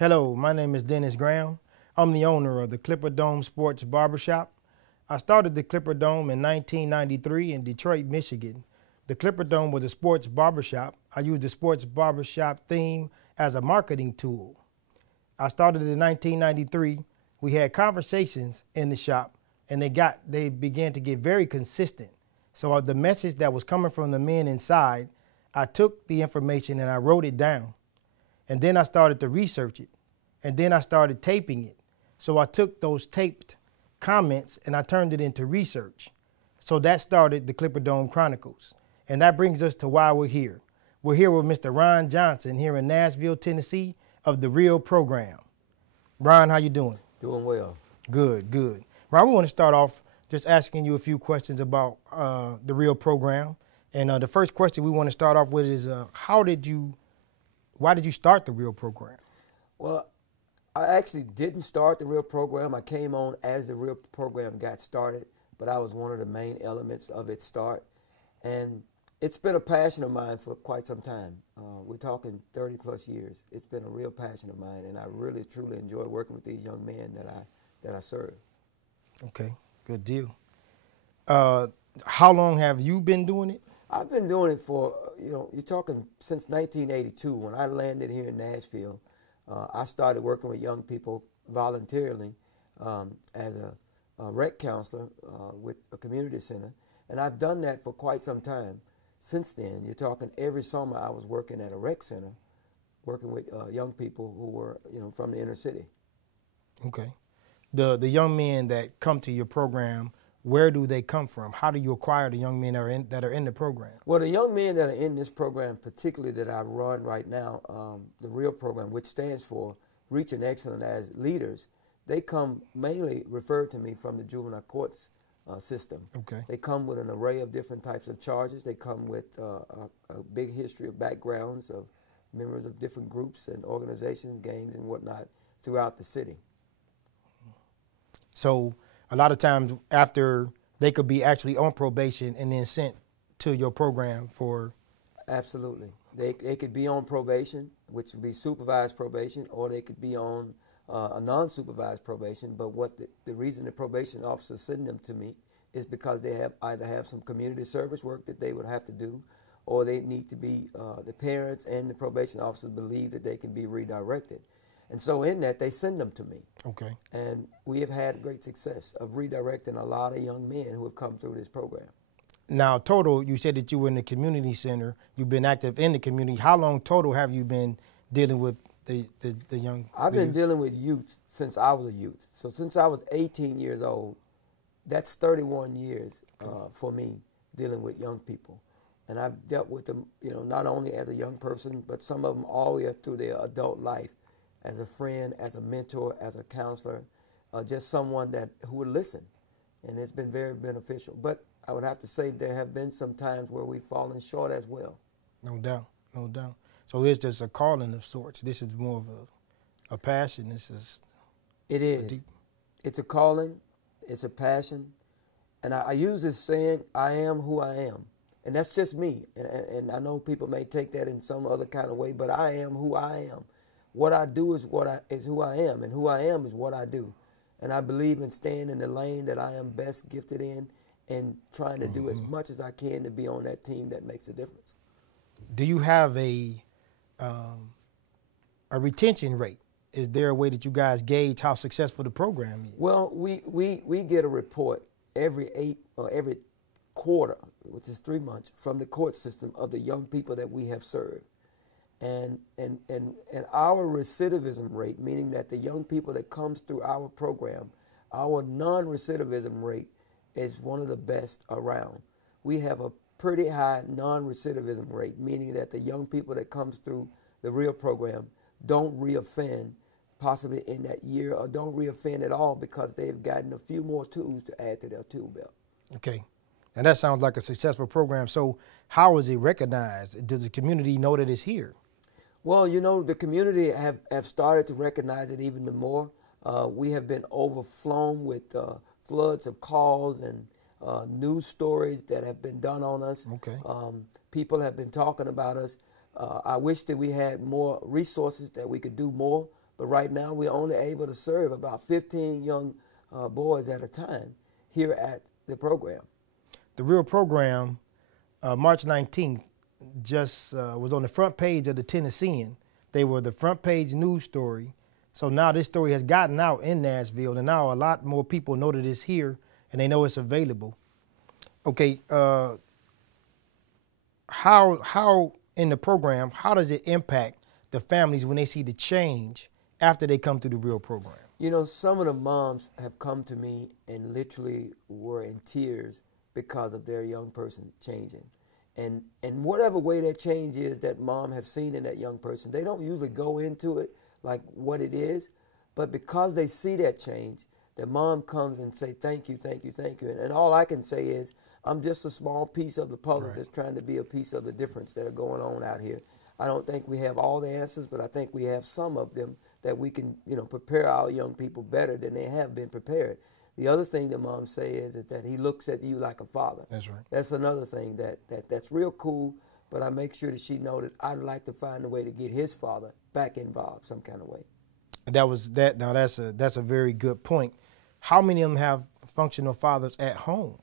Hello, my name is Dennis Graham. I'm the owner of the Clipper Dome Sports Barbershop. I started the Clipper Dome in 1993 in Detroit, Michigan. The Clipper Dome was a sports barbershop. I used the sports barbershop theme as a marketing tool. I started in 1993. We had conversations in the shop, and they began to get very consistent. So the message that was coming from the men inside, I took the information and I wrote it down. And then I started to research it. And then I started taping it. So I took those taped comments and I turned it into research. So that started the Clipper Dome Chronicles. And that brings us to why we're here. We're here with Mr. Ron Johnson here in Nashville, Tennessee of the Real program. Ron, how you doing? Doing well. Good, good. Ron, we want to start off just asking you a few questions about the Real program. And the first question we want to start off with is why did you start the Real program? Well, I actually didn't start the Real program. I came on as the Real program got started, but I was one of the main elements of its start. And it's been a passion of mine for quite some time. We're talking 30 plus years. It's been a real passion of mine, and I really, truly enjoy working with these young men that I serve. Okay, good deal. How long have you been doing it? I've been doing it for, you're talking since 1982. When I landed here in Nashville, I started working with young people voluntarily as a rec counselor with a community center. And I've done that for quite some time. Since then, you're talking every summer I was working at a rec center, working with young people who were, from the inner city. Okay. The young men that come to your program, where do they come from? How do you acquire the young men that are in the program? Well, the young men that are in this program, particularly that I run right now, the REAL program, which stands for Reaching Excellence as Leaders, they come mainly referred to me from the juvenile courts system. Okay. They come with an array of different types of charges. They come with a big history of backgrounds of members of different groups and organizations, gangs and whatnot throughout the city. So a lot of times after they could be actually on probation and then sent to your program for... Absolutely. They could be on probation, which would be supervised probation, or they could be on a non-supervised probation. But what the reason the probation officers send them to me is because they either have some community service work that they would have to do, or they need to be, the parents and the probation officers believe that they can be redirected. And so in that, they send them to me. Okay. And we have had great success of redirecting a lot of young men who have come through this program. Now, total, you said that you were in the community center. You've been active in the community. How long total have you been dealing with the young? I've been dealing with youth since I was a youth. So since I was 18 years old, that's 31 years for me dealing with young people. And I've dealt with them, not only as a young person, but some of them all the way up through their adult life. As a friend, as a mentor, as a counselor, just someone who would listen. And it's been very beneficial. But I would have to say there have been some times where we've fallen short as well. No doubt, no doubt. So it's just a calling of sorts. This is more of a passion. It is. It's a calling. It's a passion. And I use this saying, I am who I am. And that's just me. And I know people may take that in some other kind of way, but I am who I am. What I do is who I am, and who I am is what I do. And I believe in staying in the lane that I am best gifted in and trying to do as much as I can to be on that team that makes a difference. Do you have a retention rate? Is there a way that you guys gauge how successful the program is? Well, we get a report every quarter, which is 3 months, from the court system of the young people that we have served. And our recidivism rate, meaning that the young people that comes through our program, our non-recidivism rate is one of the best around. We have a pretty high non-recidivism rate, meaning that the young people that comes through the REAL program don't reoffend possibly in that year, or don't reoffend at all because they've gotten a few more tools to add to their tool belt. Okay. And that sounds like a successful program. So how is it recognized? Does the community know that it's here? Well, the community have started to recognize it even more. We have been overflown with floods of calls and news stories that have been done on us. Okay. People have been talking about us. I wish that we had more resources that we could do more, But right now, we're only able to serve about 15 young boys at a time here at the program. The Real program, March 19th, just was on the front page of the Tennessean. They were the front page news story. So now this story has gotten out in Nashville, and now a lot more people know that it's here and they know it's available. Okay, how in the program, how does it impact the families when they see the change after they come through the Real program? You know, some of the moms have come to me and literally were in tears because of their young person changing. And whatever way that change is that mom have seen in that young person, they don't usually go into it like what it is, but because they see that change, the mom comes and say, thank you, thank you, thank you. And all I can say is, I'm just a small piece of the puzzle Right. that's trying to be a piece of the difference that are going on out here. I don't think we have all the answers, but I think we have some of them that we can, you know, prepare our young people better than they have been prepared. The other thing that mom say is that he looks at you like a father. That's right. That's another thing that's real cool, but I make sure that she know that I'd like to find a way to get his father back involved some kind of way. That was that. Now that's a very good point. How many of them have functional fathers at home?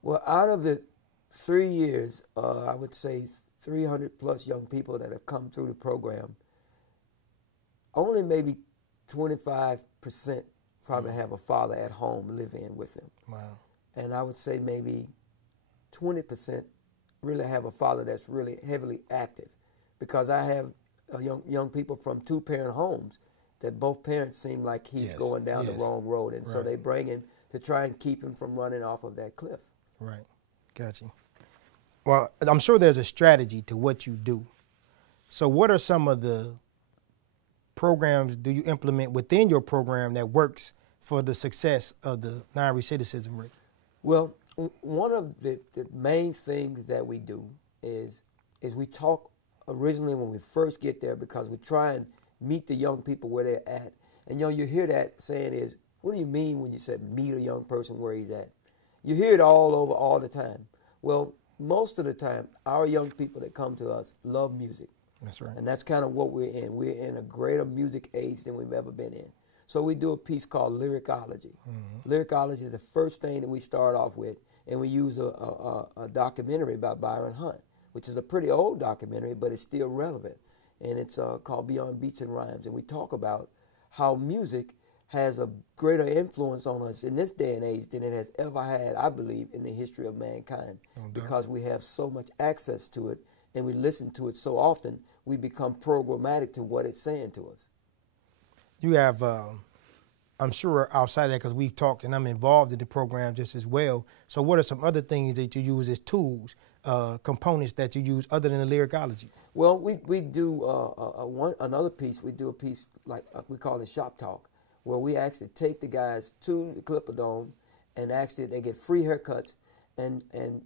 Well, out of the 3 years, I would say 300 plus young people that have come through the program, only maybe 25% probably have a father at home live in with them. Wow. And I would say maybe 20% really have a father that's really heavily active, because I have young people from two-parent homes that both parents seem like he's Yes. going down Yes. the wrong road, and so Right. they bring him to try and keep him from running off of that cliff. Right. Got you. Well, I'm sure there's a strategy to what you do. So what are some of the programs do you implement within your program that works for the success of the non-recidivism rate? Well, one of the main things that we do is we talk originally when we first get there, because we try and meet the young people where they're at. And you hear that saying is, what do you mean when you said meet a young person where he's at? You hear it all over all the time. Well, most of the time, our young people that come to us love music. That's right. And that's kind of what we're in. We're in a greater music age than we've ever been in. So we do a piece called Lyricology. Mm-hmm. Lyricology is the first thing that we start off with, and we use a documentary by Byron Hunt, which is a pretty old documentary, but it's still relevant. And it's called Beyond Beats and Rhymes. And we talk about how music has a greater influence on us in this day and age than it has ever had, I believe, in the history of mankind. Because we have so much access to it, and we listen to it so often, we become programmatic to what it's saying to us. You have, I'm sure outside of that, because we've talked and I'm involved in the program just as well. So what are some other things that you use as tools, components that you use other than the lyricology? Well, we do another piece. We do a piece like we call it Shop Talk, where we actually take the guys to the Clipperdome, and actually they get free haircuts. And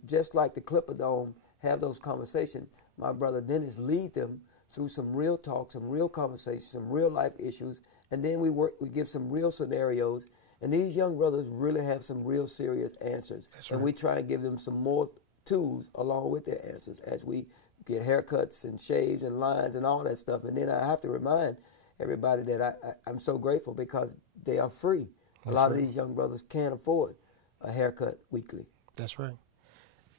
just like the Clipperdome have those conversations, my brother Dennis lead them through some real talk, some real conversations, some real life issues, and then we give some real scenarios. And these young brothers really have some real serious answers. That's and right. we try and give them some more tools along with their answers as we get haircuts and shaves and lines and all that stuff. And then I have to remind everybody that I'm so grateful because they are free. That's a lot right. of these young brothers can't afford a haircut weekly. That's right.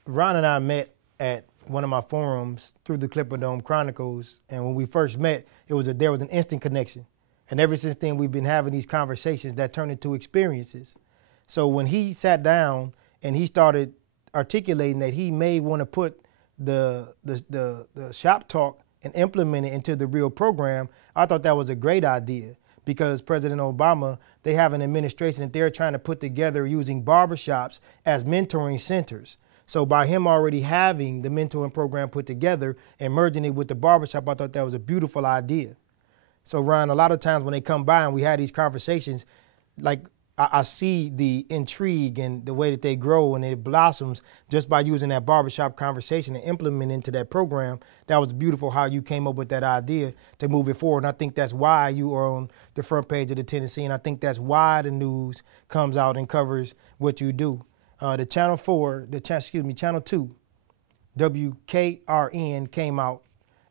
Ron and I met at one of my forums through the Clipperdome Chronicles, and when we first met, there was an instant connection. And ever since then, we've been having these conversations that turned into experiences. So when he sat down and he started articulating that he may want to put the shop talk and implement it into the Real program, I thought that was a great idea, because President Obama, they have an administration that they're trying to put together using barbershops as mentoring centers. So by him already having the mentoring program put together and merging it with the barbershop, I thought that was a beautiful idea. So Ron, a lot of times when they come by and we had these conversations, like I see the intrigue and the way that they grow and it blossoms just by using that barbershop conversation and implementing into that program. That was beautiful how you came up with that idea to move it forward. And I think that's why you are on the front page of the Tennessee, and I think that's why the news comes out and covers what you do. The Channel 2, WKRN came out,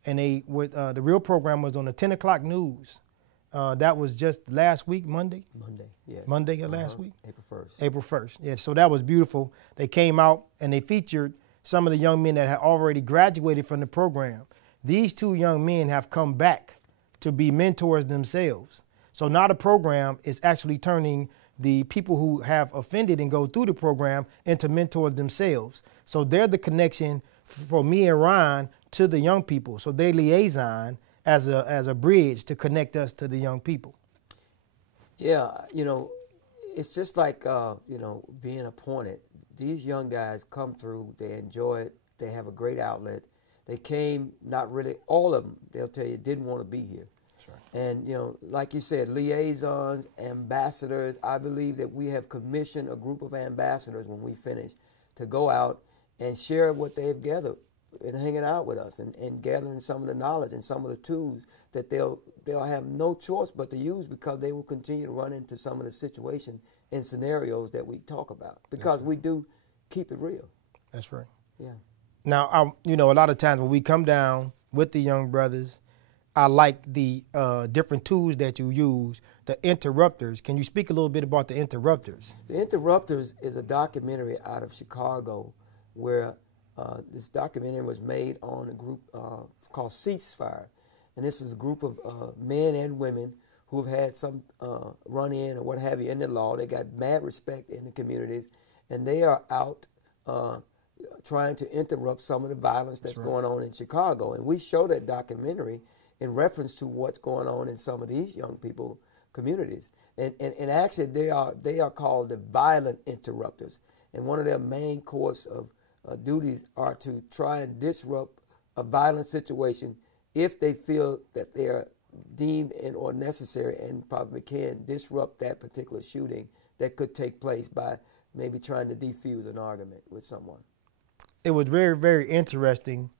and the Real program was on the 10 o'clock news That was just last week, Monday? Monday, yes. Monday of last week? April 1st. April 1st, yeah. So that was beautiful. They came out and they featured some of the young men that had already graduated from the program. These 2 young men have come back to be mentors themselves. So now the program is actually turning the people who have offended and go through the program into mentors themselves. So they're the connection for me and Ron to the young people. So they liaison as a bridge to connect us to the young people. Yeah, you know, it's just like, you know, being appointed. These young guys come through, they enjoy it, they have a great outlet. They came, not really, all of them, they'll tell you, didn't want to be here. That's right. And, you know, like you said, liaisons, ambassadors, I believe that we have commissioned a group of ambassadors when we finish to go out and share what they've gathered and hanging out with us and gathering some of the knowledge and some of the tools that they'll have no choice but to use, because they will continue to run into some of the situations and scenarios that we talk about, because we do keep it real. That's right. Yeah. Now, you know, a lot of times when we come down with the young brothers, I like the different tools that you use, the interrupters. Can you speak a little bit about the interrupters? The Interrupters is a documentary out of Chicago where this documentary was made on a group it's called Ceasefire. And this is a group of men and women who have had some run-in or what have you in the law. They got mad respect in the communities, and they are out trying to interrupt some of the violence that's going on in Chicago. And we show that documentary in reference to what's going on in some of these young people communities. And actually they are called the violent interrupters. And one of their main course of duties are to try and disrupt a violent situation if they feel that they are deemed or necessary, and probably can disrupt that particular shooting that could take place by maybe trying to defuse an argument with someone. It was very, very interesting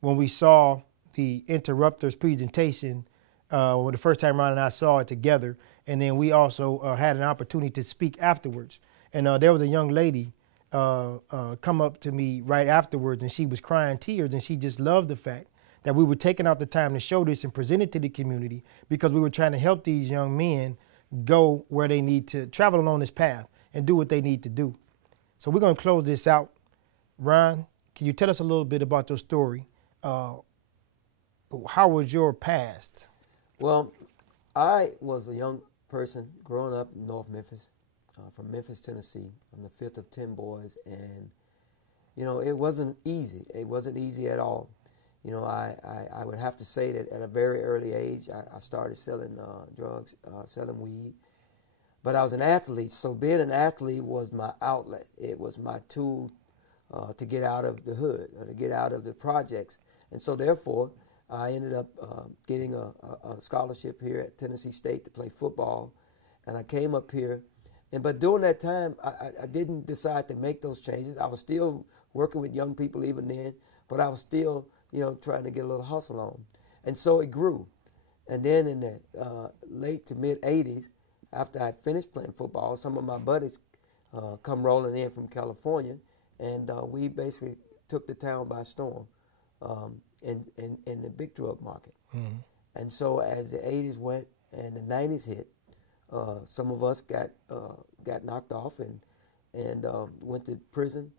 when we saw the interrupters presentation when the first time Ron and I saw it together, and then we also had an opportunity to speak afterwards. And there was a young lady come up to me right afterwards, and she was crying tears, and she just loved the fact that we were taking out the time to show this and present it to the community, because we were trying to help these young men go where they need to travel along this path and do what they need to do. So we're going to close this out. Ron, can you tell us a little bit about your story? How was your past? Well, I was a young person growing up in North Memphis, from Memphis, Tennessee. I'm the 5th of 10 boys, and, you know, it wasn't easy. It wasn't easy at all. You know, I would have to say that at a very early age, I started selling drugs, selling weed. But I was an athlete, so being an athlete was my outlet. It was my tool to get out of the hood, or to get out of the projects. And so therefore, I ended up getting a scholarship here at Tennessee State to play football. And I came up here. But during that time, I didn't decide to make those changes. I was still working with young people even then, but I was still, you know, trying to get a little hustle on. And so it grew. And then in the late to mid-'80s, after I finished playing football, some of my buddies come rolling in from California, and we basically took the town by storm in the big drug market. Mm-hmm. And so as the 80s went and the 90s hit, some of us got knocked off and went to prison,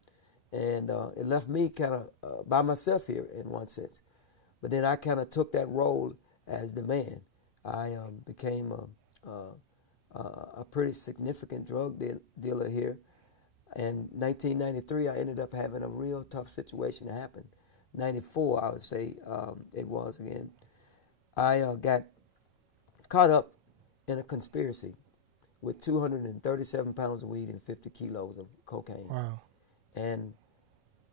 and it left me kind of by myself here in one sense. But then I kind of took that role as the man. I became a pretty significant drug dealer here. And 1993, I ended up having a real tough situation happen. 94, I would say it was again. I got caught up in a conspiracy with 237 pounds of weed and 50 kilos of cocaine. Wow. And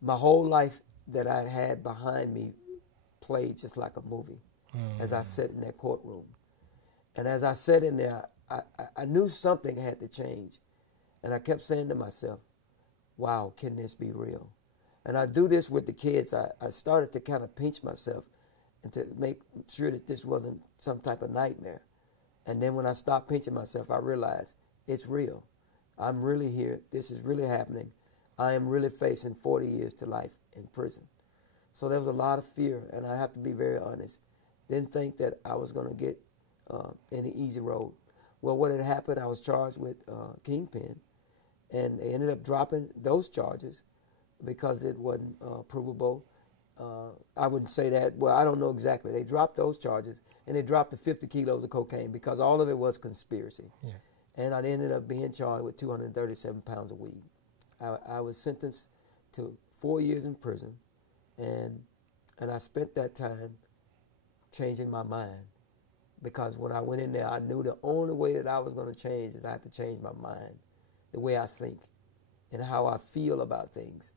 my whole life that I had behind me played just like a movie as I sat in that courtroom. And as I sat in there, I knew something had to change. And I kept saying to myself, wow, can this be real? And I do this with the kids. I started to kind of pinch myself and to make sure that this wasn't some type of nightmare. And then when I stopped pinching myself, I realized it's real. I'm really here. This is really happening. I am really facing 40 years to life in prison. So there was a lot of fear, and I have to be very honest. Didn't think that I was going to get any easy road. Well, what had happened, I was charged with kingpin, and they ended up dropping those charges because it wasn't provable. I wouldn't say that. Well, I don't know exactly. They dropped those charges, and they dropped the 50 kilos of cocaine because all of it was conspiracy. Yeah. And I ended up being charged with 237 pounds of weed. I was sentenced to 4 years in prison, and I spent that time changing my mind, because when I went in there, I knew the only way that I was going to change is I had to change my mind, the way I think, and how I feel about things.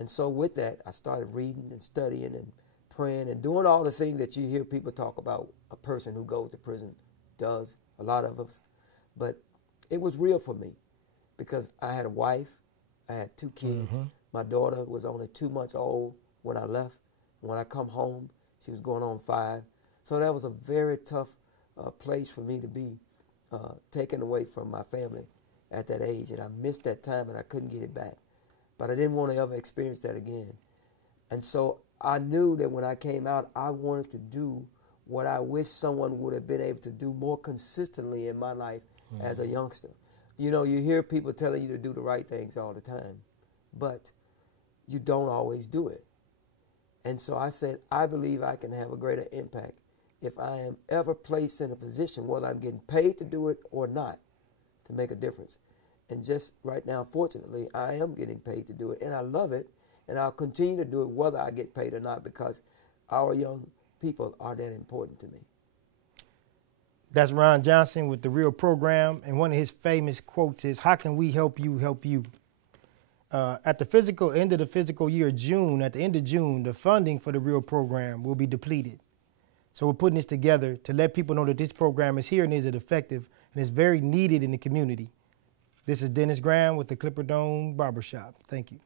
And so with that, I started reading and studying and praying and doing all the things that you hear people talk about a person who goes to prison does, a lot of us. But it was real for me because I had a wife, I had 2 kids. Mm-hmm. My daughter was only 2 months old when I left. When I come home, she was going on 5. So that was a very tough place for me to be taken away from my family at that age. And I missed that time and I couldn't get it back. But I didn't want to ever experience that again. And so I knew that when I came out, I wanted to do what I wish someone would have been able to do more consistently in my life as a youngster. You know, you hear people telling you to do the right things all the time, but you don't always do it. And so I said, I believe I can have a greater impact if I am ever placed in a position, whether I'm getting paid to do it or not, to make a difference. And just right now, fortunately, I am getting paid to do it, and I love it, and I'll continue to do it whether I get paid or not, because our young people are that important to me. That's Ron Johnson with the Real Program, and one of his famous quotes is, "How can we help you help you?" At the end of the fiscal year, June, at the end of June, the funding for the Real Program will be depleted. So we're putting this together to let people know that this program is here and is effective, and it's very needed in the community. This is Dennis Graham with the Clipper Dome Barbershop. Thank you.